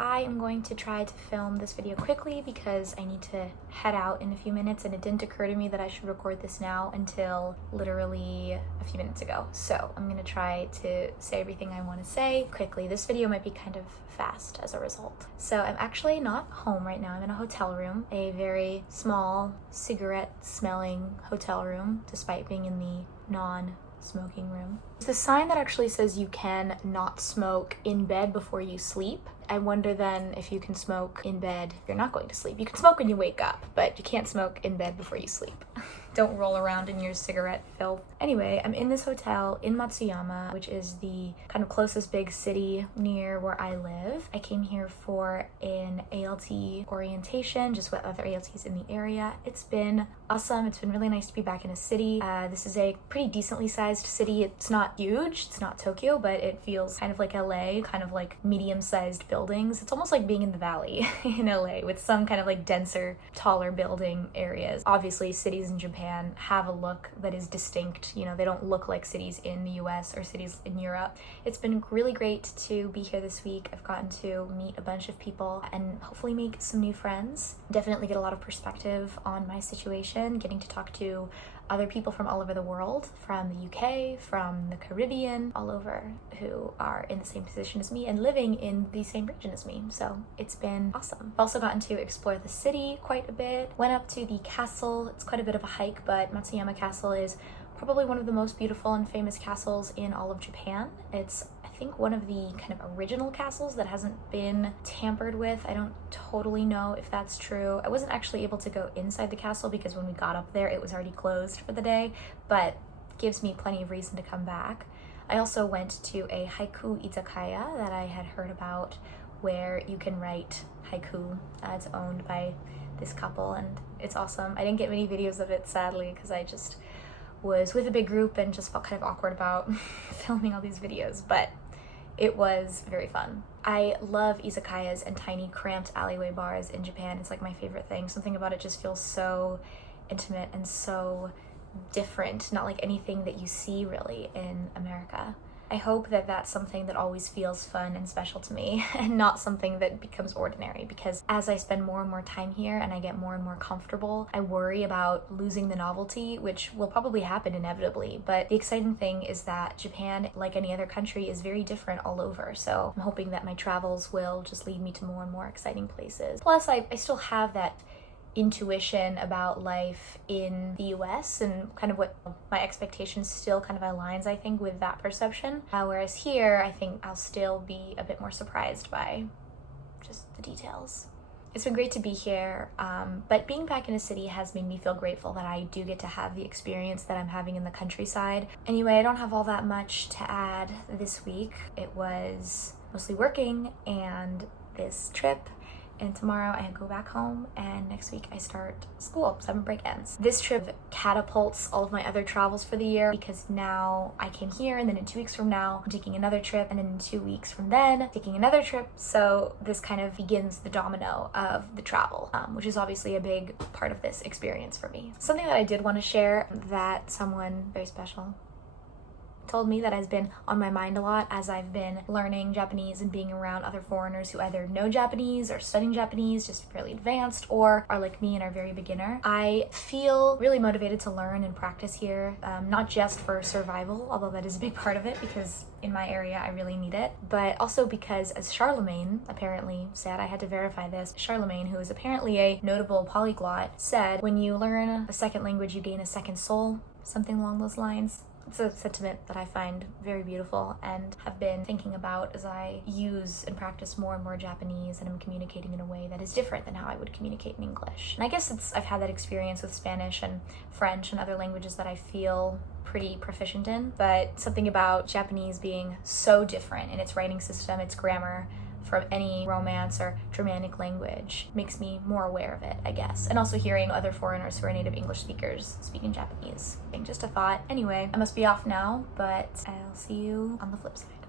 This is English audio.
I am going to try to film this video quickly because I need to head out in a few minutes, and it didn't occur to me that I should record this now until literally a few minutes ago. So I'm gonna try to say everything I want to say quickly. This video might be kind of fast as a result. So I'm actually not home right now. I'm in a hotel room, a very small cigarette smelling hotel room, despite being in the non-smoking room. There's a sign that actually says you can not smoke in bed before you sleep. I wonder then if you can smoke in bed if you're not going to sleep. You can smoke when you wake up, but you can't smoke in bed before you sleep. Don't roll around in your cigarette filth. Anyway, I'm in this hotel in Matsuyama, which is the kind of closest big city near where I live. I came here for an ALT orientation, just with other ALTs in the area. It's been awesome. It's been really nice to be back in a city. This is a pretty decently sized city. It's not huge, it's not Tokyo, but it feels kind of like LA, kind of like medium-sized buildings. It's almost like being in the valley in LA with some kind of like denser, taller building areas. Obviously, cities in Japan have a look that is distinct. You know, they don't look like cities in the US or cities in Europe. It's been really great to be here this week. I've gotten to meet a bunch of people and hopefully make some new friends. Definitely get a lot of perspective on my situation, getting to talk to other people from all over the world, from the UK, from the Caribbean, all over, who are in the same position as me and living in the same region as me. So it's been awesome. I've also gotten to explore the city quite a bit. Went up to the castle. It's quite a bit of a hike, but Matsuyama Castle is probably one of the most beautiful and famous castles in all of Japan. It's, I think, one of the kind of original castles that hasn't been tampered with. I don't totally know if that's true. I wasn't actually able to go inside the castle because when we got up there it was already closed for the day, but gives me plenty of reason to come back. I also went to a haiku izakaya that I had heard about where you can write haiku. It's owned by this couple and it's awesome. I didn't get many videos of it, sadly, because I just was with a big group and just felt kind of awkward about filming all these videos, but it was very fun. I love izakayas and tiny cramped alleyway bars in Japan. It's like my favorite thing. Something about it just feels so intimate and so different, not like anything that you see really in America. I hope that that's something that always feels fun and special to me and not something that becomes ordinary, because as I spend more and more time here and I get more and more comfortable, I worry about losing the novelty, which will probably happen inevitably. But the exciting thing is that Japan, like any other country, is very different all over. So I'm hoping that my travels will just lead me to more and more exciting places. Plus, I still have that intuition about life in the US and kind of what my expectations still kind of aligns, I think, with that perception. Whereas here, I think I'll still be a bit more surprised by just the details. It's been great to be here, but being back in a city has made me feel grateful that I do get to have the experience that I'm having in the countryside. Anyway, I don't have all that much to add this week. It was mostly working and this trip. And tomorrow I go back home, and next week I start school. Summer break ends. This trip catapults all of my other travels for the year because now I came here, and then in 2 weeks from now I'm taking another trip, and then in 2 weeks from then taking another trip. So this kind of begins the domino of the travel, which is obviously a big part of this experience for me. Something that I did want to share that someone very special told me that has been on my mind a lot as I've been learning Japanese and being around other foreigners who either know Japanese or studying Japanese, just fairly advanced, or are like me and are very beginner. I feel really motivated to learn and practice here, not just for survival, although that is a big part of it because in my area I really need it, but also because, as Charlemagne apparently said, I had to verify this, Charlemagne, who is apparently a notable polyglot, said, when you learn a second language you gain a second soul, something along those lines. It's a sentiment that I find very beautiful and have been thinking about as I use and practice more and more Japanese, and I'm communicating in a way that is different than how I would communicate in English. And I guess I've had that experience with Spanish and French and other languages that I feel pretty proficient in, but something about Japanese being so different in its writing system, its grammar, from any Romance or Germanic language makes me more aware of it, I guess. And also hearing other foreigners who are native English speakers speaking Japanese. Just a thought. Anyway, I must be off now, but I'll see you on the flip side.